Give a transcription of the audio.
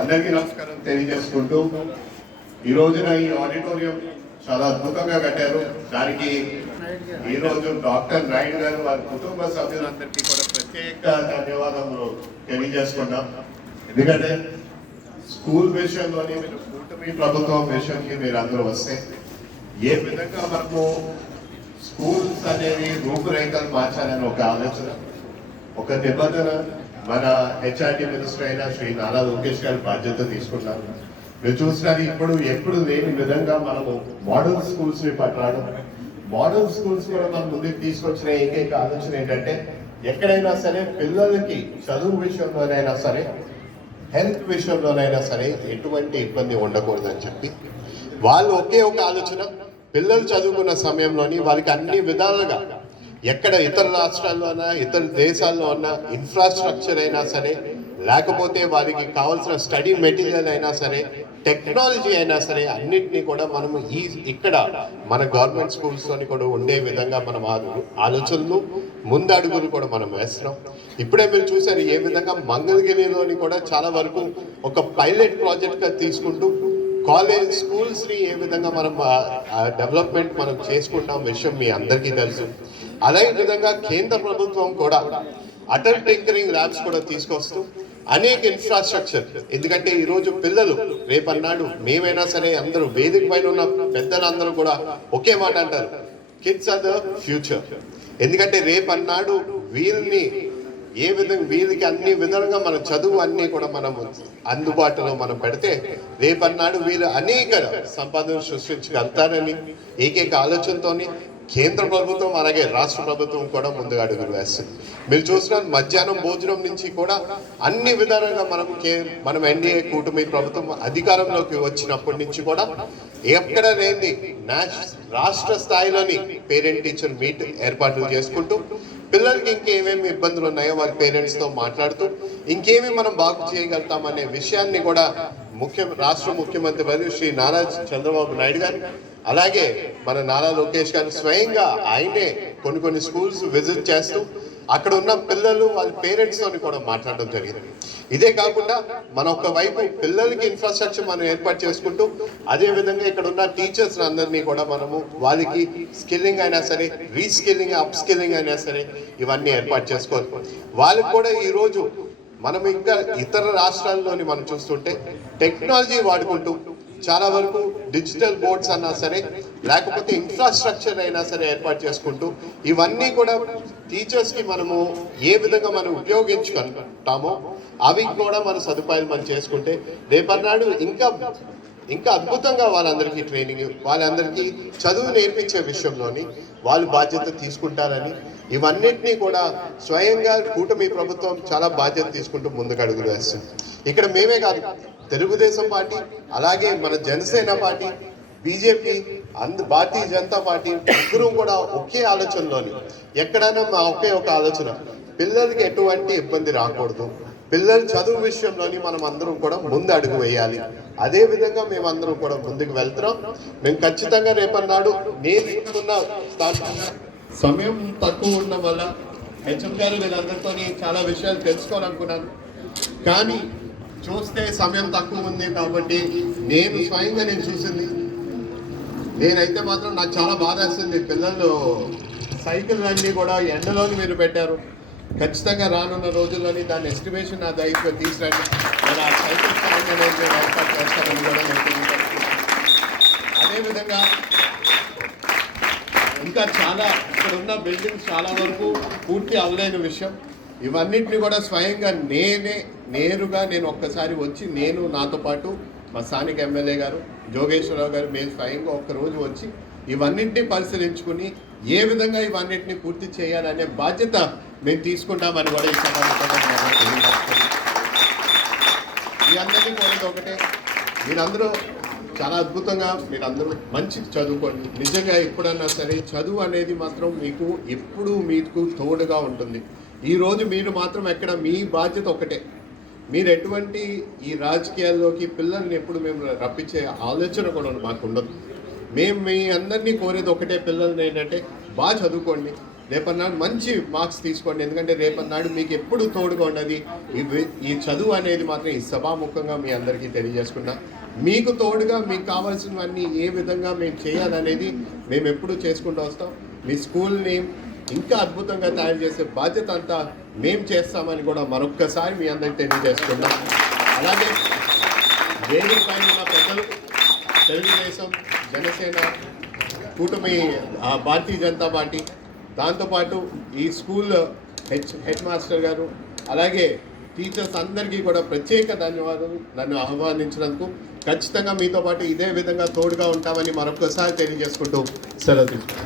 అందరికీ నమస్కారం తెలియజేసుకుంటూ ఈ రోజున ఈ ఆడిటోరియం చాలా అద్భుతంగా కట్టారు. దానికి ఈరోజు డాక్టర్ నాయుడు గారు వారి కుటుంబ సభ్యులందరికీ కూడా ప్రత్యేక ధన్యవాదములు తెలియజేసుకున్నాం. ఎందుకంటే స్కూల్ విషయంలోని మీరు కూటమి ప్రభుత్వం విషయానికి మీరు అందరూ వస్తే ఏ విధంగా మనకు స్కూల్స్ అనేది రూపురేఖలు మార్చాలని ఒక ఆలోచన, ఒక నిబంధన మన హెచ్ఆర్డి మినిస్టర్ అయిన శ్రీ నారా లోకేష్ గారి బాధ్యత తీసుకున్నారు. మీరు చూసినది ఎప్పుడు లేని విధంగా మనము మోడల్ స్కూల్స్ ని పట్టడం, మోడల్ స్కూల్స్ కూడా మనం ముందుకు తీసుకొచ్చిన ఏకైక ఆలోచన ఏంటంటే ఎక్కడైనా సరే పిల్లలకి చదువు విషయంలోనైనా సరే, హెల్త్ విషయంలోనైనా సరే ఎటువంటి ఇబ్బంది ఉండకూడదని చెప్పి వాళ్ళు ఒకే ఒక ఆలోచన, పిల్లలు చదువుకున్న సమయంలోని వాళ్ళకి అన్ని విధాలుగా ఎక్కడ ఇతర రాష్ట్రాల్లోనా ఇతర దేశాల్లో ఉన్న ఇన్ఫ్రాస్ట్రక్చర్ అయినా సరే, లేకపోతే వారికి కావాల్సిన స్టడీ మెటీరియల్ అయినా సరే, టెక్నాలజీ అయినా సరే అన్నిటినీ కూడా మనము ఇక్కడ మన గవర్నమెంట్ స్కూల్స్లోని కూడా ఉండే విధంగా మనం ఆలోచనలు ముందడుగులు కూడా మనం వేస్తున్నాం. ఇప్పుడే మీరు చూసారు ఏ విధంగా మంగళగిరిలోని కూడా చాలా వరకు ఒక పైలట్ ప్రాజెక్ట్గా తీసుకుంటూ కాలేజ్ స్కూల్స్ని ఏ విధంగా మనం డెవలప్మెంట్ మనం చేసుకుంటాం విషయం మీ అందరికీ తెలుసు. అలాగే విధంగా కేంద్ర ప్రభుత్వం కూడా అటల్ టింకరింగ్ ల్యాబ్స్ కూడా తీసుకొస్తూ అనేక ఇన్ఫ్రాస్ట్రక్చర్, ఎందుకంటే ఈరోజు పిల్లలు రేపన్నాడు మేమైనా సరే అందరూ వేదిక పైన ఉన్న పెద్దలందరూ కూడా ఒకే మాట అంటారు, కిడ్స్ ఆర్ ద ఫ్యూచర్. ఎందుకంటే రేపన్నాడు వీళ్ళకి అన్ని విధాలుగా మన చదువు అన్నీ కూడా మనం అందుబాటులో మనం పెడితే రేపన్నాడు వీళ్ళు అనేక సంపాదన సృష్టించగలుగుతారని ఏకైక ఆలోచనతోని కేంద్ర ప్రభుత్వం అలాగే రాష్ట్ర ప్రభుత్వం కూడా ముందుగా అడుగులు వేస్తుంది. మీరు చూసిన మధ్యాహ్నం భోజనం నుంచి కూడా అన్ని విధాలుగా మనం ఎన్డీఏ కూటమి ప్రభుత్వం అధికారంలోకి వచ్చినప్పటి నుంచి కూడా ఎక్కడ లేని రాష్ట్ర స్థాయిలోని పేరెంట్ టీచర్ మీట్ ఏర్పాట్లు చేసుకుంటూ పిల్లలకి ఇంకేమేమి ఇబ్బందులు ఉన్నాయో వారి పేరెంట్స్తో మాట్లాడుతూ ఇంకేమి మనం బాగు చేయగలుగుతామనే విషయాన్ని కూడా రాష్ట్ర ముఖ్యమంత్రి వర్యులు శ్రీ నారా చంద్రబాబు నాయుడు గారు అలాగే మన నారా లోకేష్ గారు స్వయంగా ఆయనే కొన్ని స్కూల్స్ విజిట్ చేస్తూ అక్కడ ఉన్న పిల్లలు వాళ్ళ పేరెంట్స్తో కూడా మాట్లాడడం జరిగింది. ఇదే కాకుండా మన ఒక వైపు పిల్లలకి ఇన్ఫ్రాస్ట్రక్చర్ మనం ఏర్పాటు చేసుకుంటూ అదే విధంగా ఇక్కడ ఉన్న టీచర్స్ అందరినీ కూడా మనము వాళ్ళకి స్కిల్లింగ్ అయినా సరే, రీస్కిల్లింగ్ అప్ స్కిల్లింగ్ అయినా సరే ఇవన్నీ ఏర్పాటు చేసుకోవాలి. వాళ్ళకి కూడా ఈరోజు మనం ఇంకా ఇతర రాష్ట్రాల్లోని మనం చూస్తుంటే టెక్నాలజీ వాడుకుంటూ చాలా వరకు డిజిటల్ బోర్డ్స్ అన్నా సరే, లేకపోతే ఇన్ఫ్రాస్ట్రక్చర్ అయినా సరే ఏర్పాటు చేసుకుంటూ ఇవన్నీ కూడా టీచర్స్కి మనము ఏ విధంగా మనం ఉపయోగించుకుంటామో అవి కూడా మన సదుపాయాలు మనం చేసుకుంటే రేపన్నాడు ఇంకా అద్భుతంగా వాళ్ళందరికీ ట్రైనింగ్, వాళ్ళందరికీ చదువు నేర్పించే విషయంలోని వాళ్ళు బాధ్యత తీసుకుంటారని ఇవన్నిటినీ కూడా స్వయంగా కూటమి ప్రభుత్వం చాలా బాధ్యత తీసుకుంటూ ముందుకు అడుగులు వేస్తుంది. ఇక్కడ మేమే కాదు, తెలుగుదేశం పార్టీ అలాగే మన Janasena party, BJP, Bharatiya Janata party ముగ్గురు కూడా ఒకే ఆలోచనలోని ఎక్కడైనా మా ఒకే ఒక ఆలోచన, పిల్లలకి ఎటువంటి ఇబ్బంది రాకూడదు, పిల్లల చదువు విషయంలోని మనం అందరం కూడా ముందు అడుగు వేయాలి. అదే విధంగా మేమందరం కూడా ముందుకు వెళ్తున్నాం. మేము ఖచ్చితంగా రేపన్నాడు నేను ఇక్కడున్న సమయం తక్కువ ఉన్న వల్ల హెచ్ఎం గారు వీళ్ళందరితో చాలా విషయాలు తెలుసుకోవాలనుకున్నాను, కానీ చూస్తే సమయం తక్కువ ఉంది కాబట్టి నేను స్వయంగా చూసింది నేనైతే మాత్రం నాకు చాలా బాధ వేస్తుంది. పిల్లలు సైకిల్ అన్నీ కూడా ఎండలోని మీరు పెట్టారు. ఖచ్చితంగా రానున్న రోజుల్లోని దాని ఎస్టిమేషన్ నా దగ్గర తీసుకురండి, నేను ఆ సైకిల్ స్టాండ్ అనేది ఏర్పాటు చేస్తానని కూడా నేను. అదేవిధంగా ఇంకా చాలా ఇక్కడ ఉన్న బిల్డింగ్స్ చాలా వరకు పూర్తి అవ్వలేని విషయం, ఇవన్నింటినీ కూడా స్వయంగా నేరుగా నేను ఒక్కసారి వచ్చి నాతో పాటు మా స్థానిక ఎమ్మెల్యే గారు జోగేశ్వరరావు గారు మేము స్వయంగా ఒక్కరోజు వచ్చి ఇవన్నింటినీ పరిశీలించుకుని ఏ విధంగా ఇవన్నింటినీ పూర్తి చేయాలనే బాధ్యత మేము తీసుకుంటామని కూడా ఈ సమావేశంగా మీ అందరినీ కోరేది ఒకటే, మీరందరూ చాలా అద్భుతంగా మీరందరూ మంచి చదువుకోండి. నిజంగా ఎప్పుడన్నా సరే చదువు అనేది మాత్రం మీకు తోడుగా ఉంటుంది. ఈరోజు మీరు మాత్రం ఎక్కడ మీ బాధ్యత ఒకటే, మీరు ఎటువంటి ఈ రాజకీయాల్లోకి పిల్లల్ని ఎప్పుడు మేము రప్పించే ఆలోచన కూడా మాకు ఉండదు. మేము మీ అందరినీ కోరేది ఒకటే, పిల్లల్ని ఏంటంటే బాగా చదువుకోండి, రేపన్నాడు మంచి మార్క్స్ తీసుకోండి. ఎందుకంటే రేపన్నాడు మీకు ఎప్పుడు తోడుగా ఉన్నది ఈ చదువు అనేది మాత్రం ఈ సభాముఖంగా మీ అందరికీ తెలియజేసుకున్నా. మీకు తోడుగా మీకు కావాల్సినవన్నీ ఏ విధంగా మేము చేయాలనేది మేము ఎప్పుడు చేసుకుంటూ వస్తాం. మీ స్కూల్ని ఇంకా అద్భుతంగా తయారు చేసే బాధ్యత అంతా మేము చేస్తామని కూడా మరొక్కసారి మీ అందరికీ తెలియజేసుకున్నాం. అలాగే వేదిక పైన ఉన్న పెద్దలు, తెలుగుదేశం, జనసేన కూటమి, భారతీయ జనతా పార్టీ, దాంతోపాటు ఈ స్కూల్ హెడ్ మాస్టర్ గారు, అలాగే టీచర్స్ అందరికీ కూడా ప్రత్యేక ధన్యవాదాలు నన్ను ఆహ్వానించినందుకు. ఖచ్చితంగా మీతో పాటు ఇదే విధంగా తోడుగా ఉంటామని మరొకసారి తెలియజేసుకుంటూ సెలవు తీసుకుంటాం.